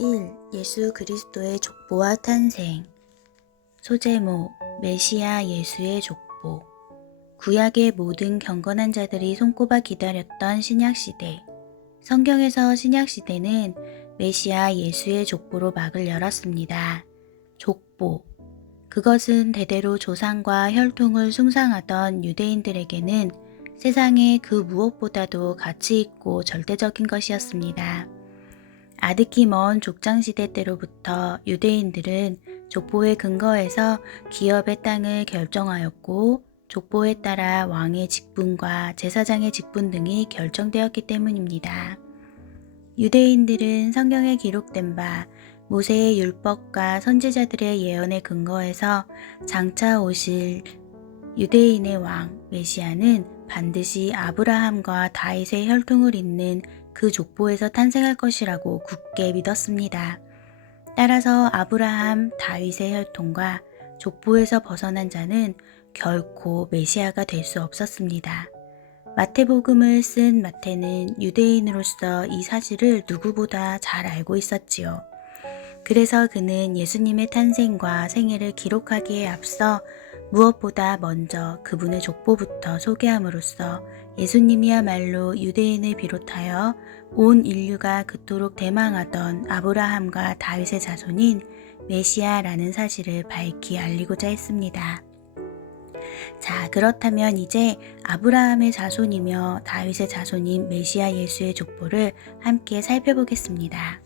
1. 예수 그리스도의 족보와 탄생. 소제목 메시아 예수의 족보. 구약의 모든 경건한 자들이 손꼽아 기다렸던 신약시대. 성경에서 신약시대는 메시아 예수의 족보로 막을 열었습니다. 족보. 그것은 대대로 조상과 혈통을 숭상하던 유대인들에게는 세상의 그 무엇보다도 가치 있고 절대적인 것이었습니다. 아득히 먼 족장시대 때로부터 유대인들은 족보에 근거해서 기업의 땅을 결정하였고 족보에 따라 왕의 직분과 제사장의 직분 등이 결정되었기 때문입니다. 유대인들은 성경에 기록된 바 모세의 율법과 선지자들의 예언에 근거해서 장차 오실 유대인의 왕 메시아는 반드시 아브라함과 다윗의 혈통을 잇는 그 족보에서 탄생할 것이라고 굳게 믿었습니다. 따라서 아브라함, 다윗의 혈통과 족보에서 벗어난 자는 결코 메시아가 될 수 없었습니다. 마태복음을 쓴 마태는 유대인으로서 이 사실을 누구보다 잘 알고 있었지요. 그래서 그는 예수님의 탄생과 생애를 기록하기에 앞서 무엇보다 먼저 그분의 족보부터 소개함으로써 예수님이야말로 유대인을 비롯하여 온 인류가 그토록 대망하던 아브라함과 다윗의 자손인 메시아라는 사실을 밝히 알리고자 했습니다. 자, 그렇다면 이제 아브라함의 자손이며 다윗의 자손인 메시아 예수의 족보를 함께 살펴보겠습니다.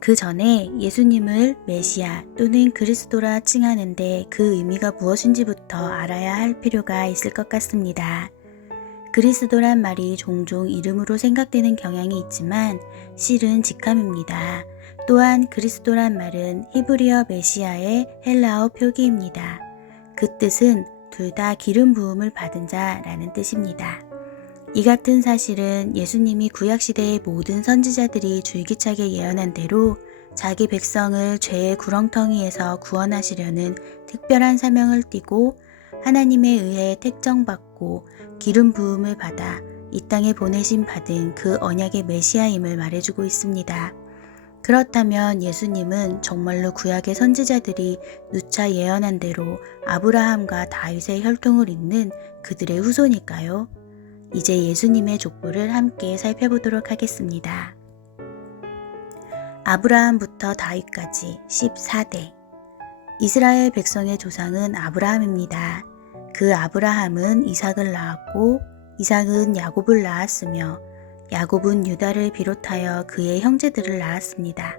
그 전에 예수님을 메시아 또는 그리스도라 칭하는데 그 의미가 무엇인지부터 알아야 할 필요가 있을 것 같습니다. 그리스도란 말이 종종 이름으로 생각되는 경향이 있지만 실은 직함입니다. 또한 그리스도란 말은 히브리어 메시아의 헬라어 표기입니다. 그 뜻은 둘 다 기름 부음을 받은 자라는 뜻입니다. 이 같은 사실은 예수님이 구약시대의 모든 선지자들이 줄기차게 예언한 대로 자기 백성을 죄의 구렁텅이에서 구원하시려는 특별한 사명을 띠고 하나님에 의해 택정받고 기름 부음을 받아 이 땅에 보내심 받은 그 언약의 메시아임을 말해주고 있습니다. 그렇다면 예수님은 정말로 구약의 선지자들이 누차 예언한 대로 아브라함과 다윗의 혈통을 잇는 그들의 후손일까요? 이제 예수님의 족보를 함께 살펴보도록 하겠습니다. 아브라함부터 다윗까지 14대. 이스라엘 백성의 조상은 아브라함입니다. 그 아브라함은 이삭을 낳았고 이삭은 야곱을 낳았으며 야곱은 유다를 비롯하여 그의 형제들을 낳았습니다.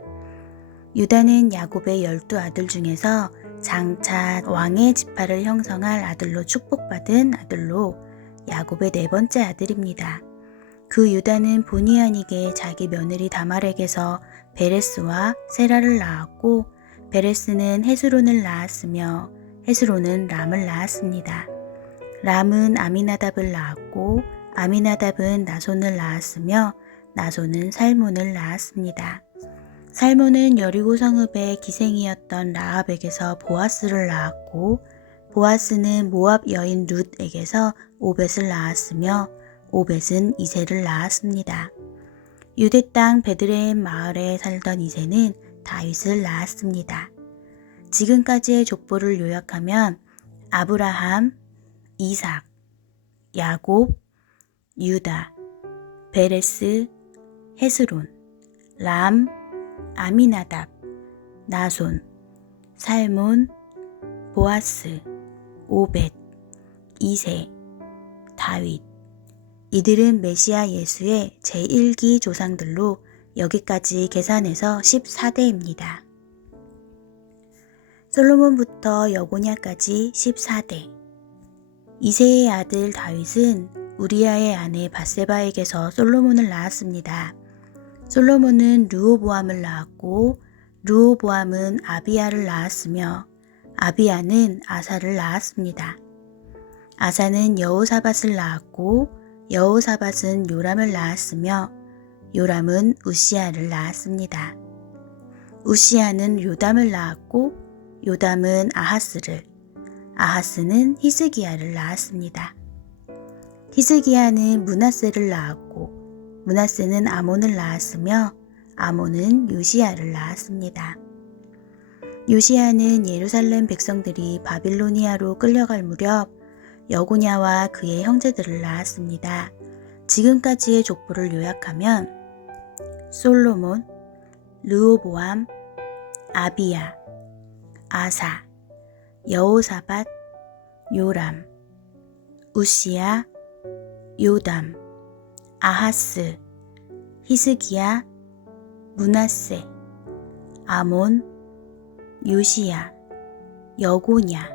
유다는 야곱의 12아들 중에서 장차 왕의 지파를 형성할 아들로 축복받은 아들로 야곱의 네 번째 아들입니다. 그 유다는 본의 아니게 자기 며느리 다말에게서 베레스와 세라를 낳았고 베레스는 헤스론을 낳았으며 헤스론은 람을 낳았습니다. 람은 아미나답을 낳았고 아미나답은 나손을 낳았으며 나손은 살몬을 낳았습니다. 살몬은 여리고 성읍의 기생이었던 라합에게서 보아스를 낳았고 보아스는 모압 여인 룻에게서 오벳을 낳았으며 오벳은 이새를 낳았습니다. 유대 땅 베들레헴 마을에 살던 이새는 다윗을 낳았습니다. 지금까지의 족보를 요약하면 아브라함, 이삭, 야곱, 유다, 베레스, 헤스론, 람, 아미나답, 나손, 살몬, 보아스, 오벳, 이새, 다윗. 이들은 메시아 예수의 제1기 조상들로 여기까지 계산해서 14대입니다. 솔로몬부터 여고냐까지 14대. 이새의 아들 다윗은 우리아의 아내 밧세바에게서 솔로몬을 낳았습니다. 솔로몬은 르호보암을 낳았고 르호보암은 아비야를 낳았으며 아비야는 아사를 낳았습니다. 아사는 여호사밧을 낳았고 여호사밧은 요람을 낳았으며 요람은 우시야를 낳았습니다. 우시야는 요담을 낳았고 요담은 아하스를, 아하스는 히스기야를 낳았습니다. 히스기야는 므낫세를 낳았고 므낫세는 아몬을 낳았으며 아몬은 요시야를 낳았습니다. 요시야는 예루살렘 백성들이 바빌로니아로 끌려갈 무렵 여고냐와 그의 형제들을 낳았습니다. 지금까지의 족보를 요약하면 솔로몬, 르호보암, 아비야, 아사, 여호사밧, 요람, 우시야, 요담, 아하스, 히스기야, 므낫세, 아몬, 요시야, 여고냐.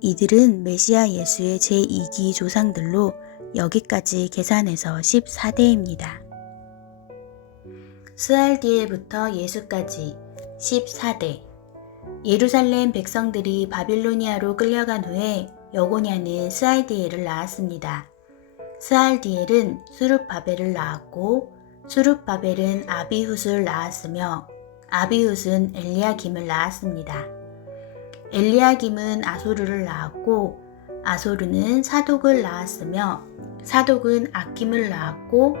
이들은 메시아 예수의 제2기 조상들로 여기까지 계산해서 14대입니다. 스알디엘부터 예수까지 14대. 예루살렘 백성들이 바빌로니아로 끌려간 후에 여고냐는 스알디엘을 낳았습니다. 스알디엘은 수룹바벨을 낳았고 수룹바벨은 아비훗을 낳았으며 아비훗은 엘리야김을 낳았습니다. 엘리야김은 아소르를 낳았고 아소르는 사독을 낳았으며 사독은 아킴을 낳았고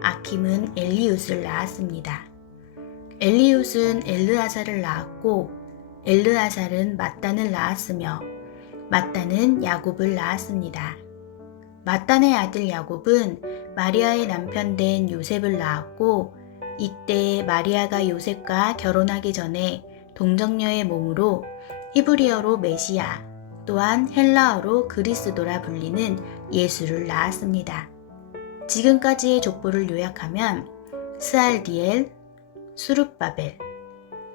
아킴은 엘리훗을 낳았습니다. 엘리훗은 엘르아살을 낳았고 엘르아살은 맏단을 낳았으며 맏단은 야곱을 낳았습니다. 맏단의 아들 야곱은 마리아의 남편 된 요셉을 낳았고 이때 마리아가 요셉과 결혼하기 전에 동정녀의 몸으로 히브리어로 메시아 또한 헬라어로 그리스도라 불리는 예수를 낳았습니다. 지금까지의 족보를 요약하면 스알디엘, 수룹바벨,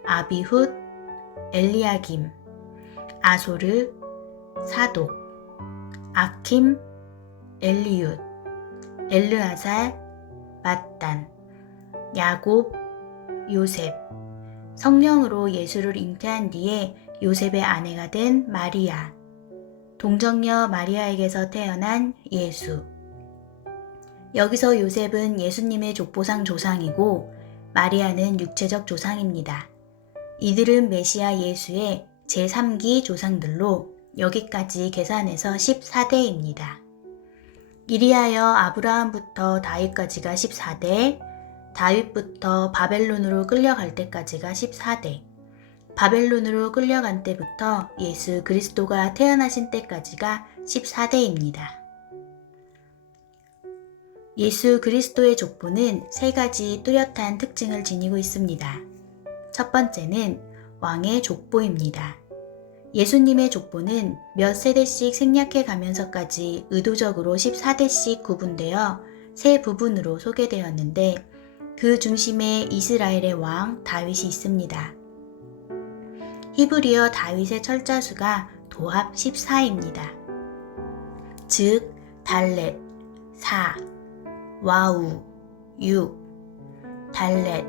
아비훗, 엘리야김, 아소르, 사독, 아킴, 엘리훗, 엘르아살, 맏단, 야곱, 요셉. 성령으로 예수를 잉태한 뒤에 요셉의 아내가 된 마리아, 동정녀 마리아에게서 태어난 예수. 여기서 요셉은 예수님의 족보상 조상이고 마리아는 육체적 조상입니다. 이들은 메시아 예수의 제3기 조상들로 여기까지 계산해서 14대입니다. 이리하여 아브라함부터 다윗까지가 14대, 다윗부터 바벨론으로 끌려갈 때까지가 14대, 바벨론으로 끌려간 때부터 예수 그리스도가 태어나신 때까지가 14대입니다. 예수 그리스도의 족보는 세 가지 뚜렷한 특징을 지니고 있습니다. 첫 번째는 왕의 족보입니다. 예수님의 족보는 몇 세대씩 생략해 가면서까지 의도적으로 14대씩 구분되어 세 부분으로 소개되었는데 그 중심에 이스라엘의 왕 다윗이 있습니다. 히브리어 다윗의 철자수가 도합 14입니다. 즉 달렛 4, 와우 6, 달렛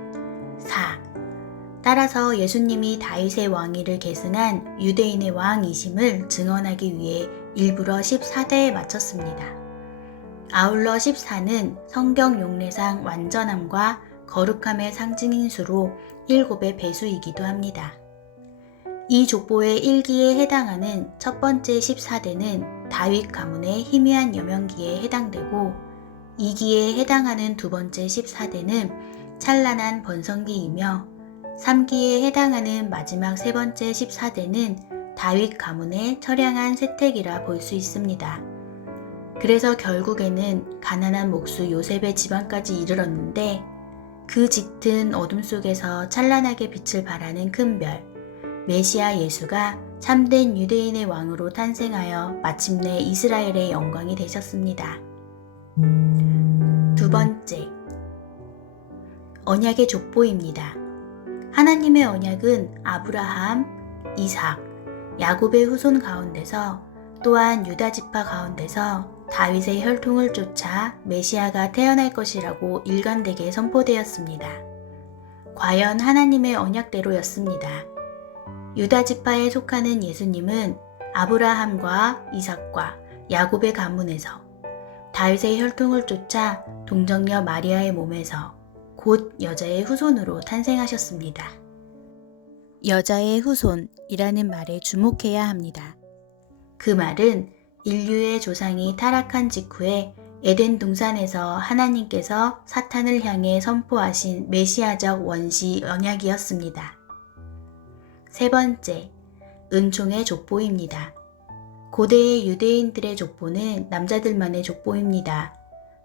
4. 따라서 예수님이 다윗의 왕위를 계승한 유대인의 왕이심을 증언하기 위해 일부러 14대에 맞췄습니다. 아울러 14는 성경 용례상 완전함과 거룩함의 상징인 수로 7의 배수이기도 합니다. 이 족보의 1기에 해당하는 첫 번째 14대는 다윗 가문의 희미한 여명기에 해당되고 2기에 해당하는 두 번째 14대는 찬란한 번성기이며 3기에 해당하는 마지막 세 번째 14대는 다윗 가문의 처량한 쇠퇴기라 볼 수 있습니다. 그래서 결국에는 가난한 목수 요셉의 집안까지 이르렀는데 그 짙은 어둠 속에서 찬란하게 빛을 발하는 큰 별, 메시아 예수가 참된 유대인의 왕으로 탄생하여 마침내 이스라엘의 영광이 되셨습니다. 두 번째, 언약의 족보입니다. 하나님의 언약은 아브라함, 이삭, 야곱의 후손 가운데서 또한 유다 지파 가운데서 다윗의 혈통을 쫓아 메시아가 태어날 것이라고 일관되게 선포되었습니다. 과연 하나님의 언약대로였습니다. 유다 지파에 속하는 예수님은 아브라함과 이삭과 야곱의 가문에서 다윗의 혈통을 쫓아 동정녀 마리아의 몸에서 곧 여자의 후손으로 탄생하셨습니다. 여자의 후손이라는 말에 주목해야 합니다. 그 말은 인류의 조상이 타락한 직후에 에덴 동산에서 하나님께서 사탄을 향해 선포하신 메시아적 원시 언약이었습니다. 세 번째, 은총의 족보입니다. 고대의 유대인들의 족보는 남자들만의 족보입니다.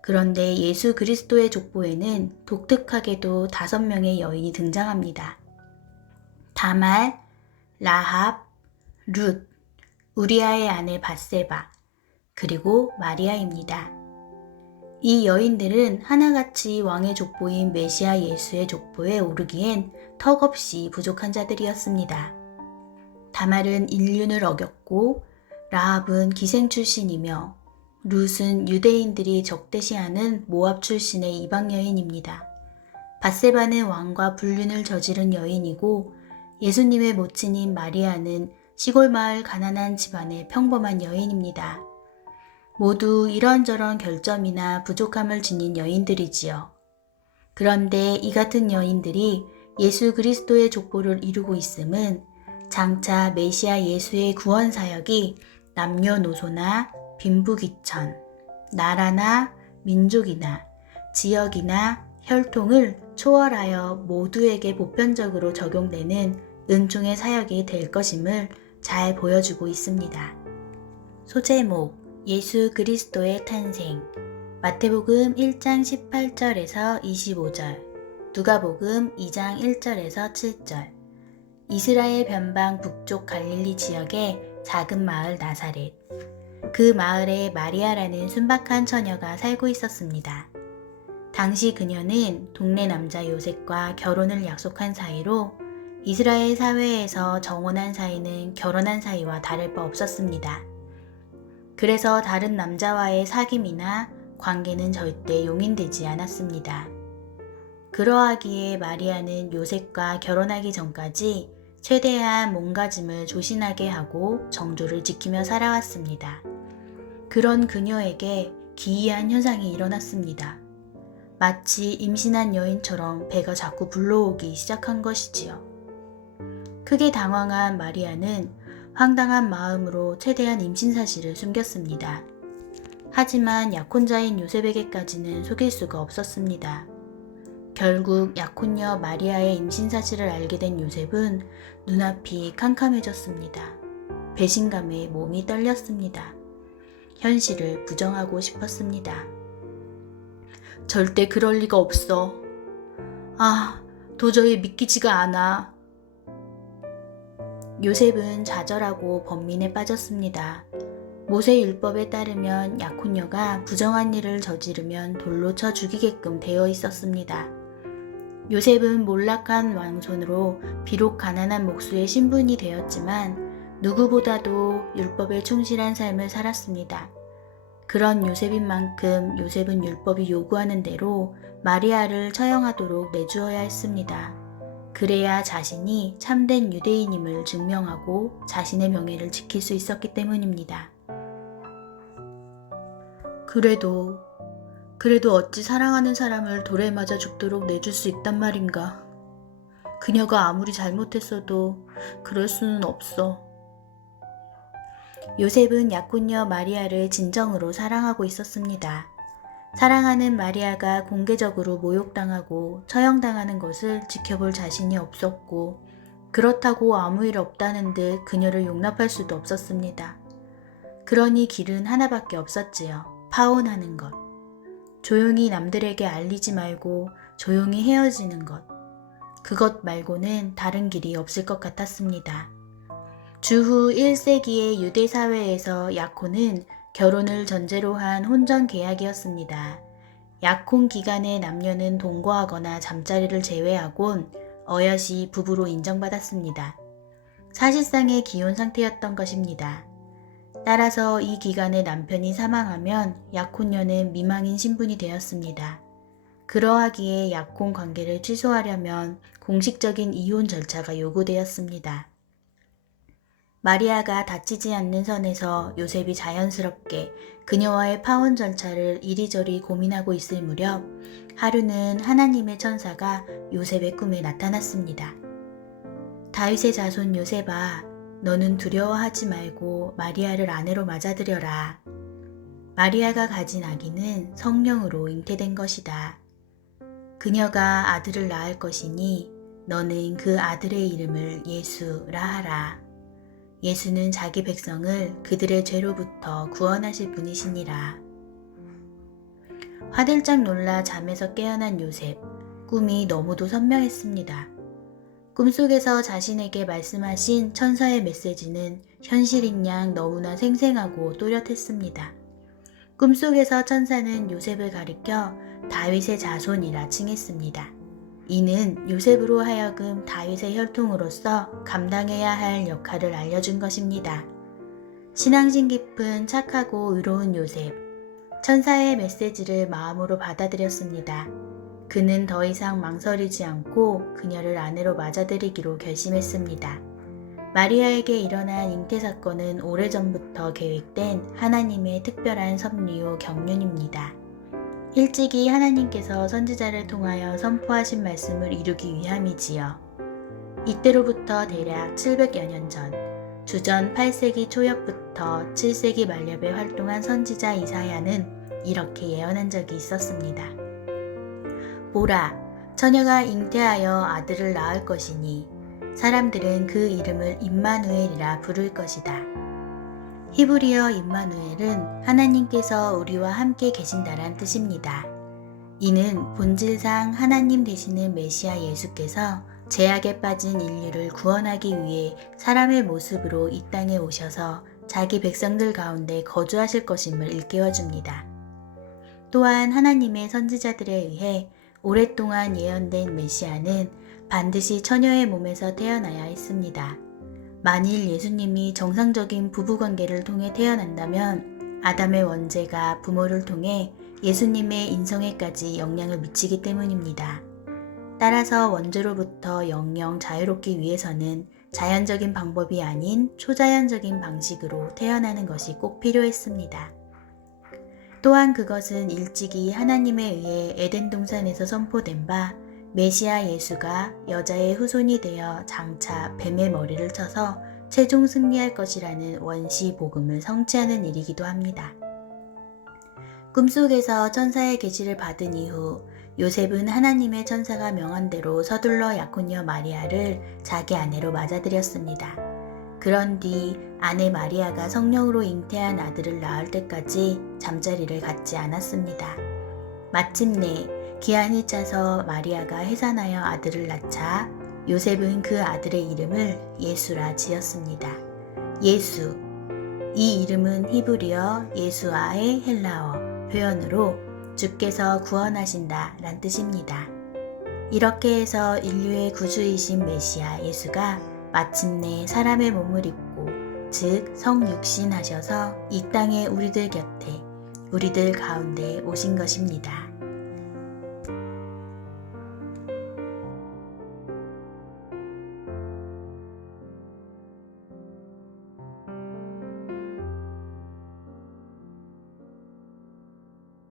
그런데 예수 그리스도의 족보에는 독특하게도 5명의 여인이 등장합니다. 다말, 라합, 룻, 우리아의 아내 밧세바, 그리고 마리아입니다. 이 여인들은 하나같이 왕의 족보인 메시아 예수의 족보에 오르기엔 턱없이 부족한 자들이었습니다. 다말은 인륜을 어겼고 라합은 기생 출신이며 룻은 유대인들이 적대시하는 모압 출신의 이방 여인입니다. 밧세바는 왕과 불륜을 저지른 여인이고 예수님의 모친인 마리아는 시골 마을 가난한 집안의 평범한 여인입니다. 모두 이런저런 결점이나 부족함을 지닌 여인들이지요. 그런데 이 같은 여인들이 예수 그리스도의 족보를 이루고 있음은 장차 메시아 예수의 구원 사역이 남녀노소나 빈부귀천, 나라나 민족이나 지역이나 혈통을 초월하여 모두에게 보편적으로 적용되는 은총의 사역이 될 것임을 잘 보여주고 있습니다. 소제목 예수 그리스도의 탄생 마태복음 1장 18절에서 25절, 누가복음 2장 1절에서 7절. 이스라엘 변방 북쪽 갈릴리 지역의 작은 마을 나사렛. 그 마을에 마리아라는 순박한 처녀가 살고 있었습니다. 당시 그녀는 동네 남자 요셉과 결혼을 약속한 사이로 이스라엘 사회에서 정혼한 사이는 결혼한 사이와 다를 바 없었습니다. 그래서 다른 남자와의 사귐이나 관계는 절대 용인되지 않았습니다. 그러하기에 마리아는 요셉과 결혼하기 전까지 최대한 몸가짐을 조신하게 하고 정조를 지키며 살아왔습니다. 그런 그녀에게 기이한 현상이 일어났습니다. 마치 임신한 여인처럼 배가 자꾸 불러오기 시작한 것이지요. 크게 당황한 마리아는 황당한 마음으로 최대한 임신 사실을 숨겼습니다. 하지만 약혼자인 요셉에게까지는 속일 수가 없었습니다. 결국 약혼녀 마리아의 임신 사실을 알게 된 요셉은 눈앞이 캄캄해졌습니다. 배신감에 몸이 떨렸습니다. 현실을 부정하고 싶었습니다. 절대 그럴 리가 없어. 도저히 믿기지가 않아. 요셉은 좌절하고 번민에 빠졌습니다. 모세 율법에 따르면 약혼녀가 부정한 일을 저지르면 돌로 쳐 죽이게끔 되어 있었습니다. 요셉은 몰락한 왕손으로 비록 가난한 목수의 신분이 되었지만 누구보다도 율법에 충실한 삶을 살았습니다. 그런 요셉인 만큼 요셉은 율법이 요구하는 대로 마리아를 처형하도록 내주어야 했습니다. 그래야 자신이 참된 유대인임을 증명하고 자신의 명예를 지킬 수 있었기 때문입니다. 그래도 어찌 사랑하는 사람을 돌에 맞아 죽도록 내줄 수 있단 말인가. 그녀가 아무리 잘못했어도 그럴 수는 없어. 요셉은 약혼녀 마리아를 진정으로 사랑하고 있었습니다. 사랑하는 마리아가 공개적으로 모욕당하고 처형당하는 것을 지켜볼 자신이 없었고 그렇다고 아무 일 없다는 듯 그녀를 용납할 수도 없었습니다. 그러니 길은 하나밖에 없었지요. 파혼하는 것. 조용히 남들에게 알리지 말고 조용히 헤어지는 것. 그것 말고는 다른 길이 없을 것 같았습니다. 주후 1세기의 유대 사회에서 약혼은 결혼을 전제로 한 혼전 계약이었습니다. 약혼 기간에 남녀는 동거하거나 잠자리를 제외하곤 어여시 부부로 인정받았습니다. 사실상의 기혼 상태였던 것입니다. 따라서 이 기간에 남편이 사망하면 약혼녀는 미망인 신분이 되었습니다. 그러하기에 약혼 관계를 취소하려면 공식적인 이혼 절차가 요구되었습니다. 마리아가 다치지 않는 선에서 요셉이 자연스럽게 그녀와의 파혼 절차를 이리저리 고민하고 있을 무렵 하루는 하나님의 천사가 요셉의 꿈에 나타났습니다. 다윗의 자손 요셉아, 너는 두려워하지 말고 마리아를 아내로 맞아들여라. 마리아가 가진 아기는 성령으로 잉태된 것이다. 그녀가 아들을 낳을 것이니 너는 그 아들의 이름을 예수라 하라. 예수는 자기 백성을 그들의 죄로부터 구원하실 분이시니라. 화들짝 놀라 잠에서 깨어난 요셉, 꿈이 너무도 선명했습니다. 꿈속에서 자신에게 말씀하신 천사의 메시지는 현실인 양 너무나 생생하고 또렷했습니다. 꿈속에서 천사는 요셉을 가리켜 다윗의 자손이라 칭했습니다. 이는 요셉으로 하여금 다윗의 혈통으로서 감당해야 할 역할을 알려준 것입니다. 신앙심 깊은 착하고 의로운 요셉, 천사의 메시지를 마음으로 받아들였습니다. 그는 더 이상 망설이지 않고 그녀를 아내로 맞아들이기로 결심했습니다. 마리아에게 일어난 잉태 사건은 오래전부터 계획된 하나님의 특별한 섭리요 경륜입니다. 일찍이 하나님께서 선지자를 통하여 선포하신 말씀을 이루기 위함이지요. 이때로부터 대략 700여 년 전, 주전 8세기 초엽부터 7세기 말엽에 활동한 선지자 이사야는 이렇게 예언한 적이 있었습니다. 보라, 처녀가 잉태하여 아들을 낳을 것이니 사람들은 그 이름을 임마누엘이라 부를 것이다. 히브리어 임마누엘은 하나님께서 우리와 함께 계신다란 뜻입니다. 이는 본질상 하나님 되시는 메시아 예수께서 죄악에 빠진 인류를 구원하기 위해 사람의 모습으로 이 땅에 오셔서 자기 백성들 가운데 거주하실 것임을 일깨워줍니다. 또한 하나님의 선지자들에 의해 오랫동안 예언된 메시아는 반드시 처녀의 몸에서 태어나야 했습니다. 만일 예수님이 정상적인 부부관계를 통해 태어난다면 아담의 원죄가 부모를 통해 예수님의 인성에까지 영향을 미치기 때문입니다. 따라서 원죄로부터 영영 자유롭기 위해서는 자연적인 방법이 아닌 초자연적인 방식으로 태어나는 것이 꼭 필요했습니다. 또한 그것은 일찍이 하나님에 의해 에덴 동산에서 선포된 바 메시아 예수가 여자의 후손이 되어 장차 뱀의 머리를 쳐서 최종 승리할 것이라는 원시 복음을 성취하는 일이기도 합니다. 꿈속에서 천사의 계시를 받은 이후 요셉은 하나님의 천사가 명한 대로 서둘러 약혼녀 마리아를 자기 아내로 맞아들였습니다. 그런 뒤 아내 마리아가 성령으로 잉태한 아들을 낳을 때까지 잠자리를 갖지 않았습니다. 마침내 기한이 차서 마리아가 해산하여 아들을 낳자 요셉은 그 아들의 이름을 예수라 지었습니다. 예수, 이 이름은 히브리어 예수아의 헬라어 표현으로 주께서 구원하신다 란 뜻입니다. 이렇게 해서 인류의 구주이신 메시아 예수가 마침내 사람의 몸을 입고 즉 성육신하셔서 이 땅에 우리들 곁에 우리들 가운데 오신 것입니다.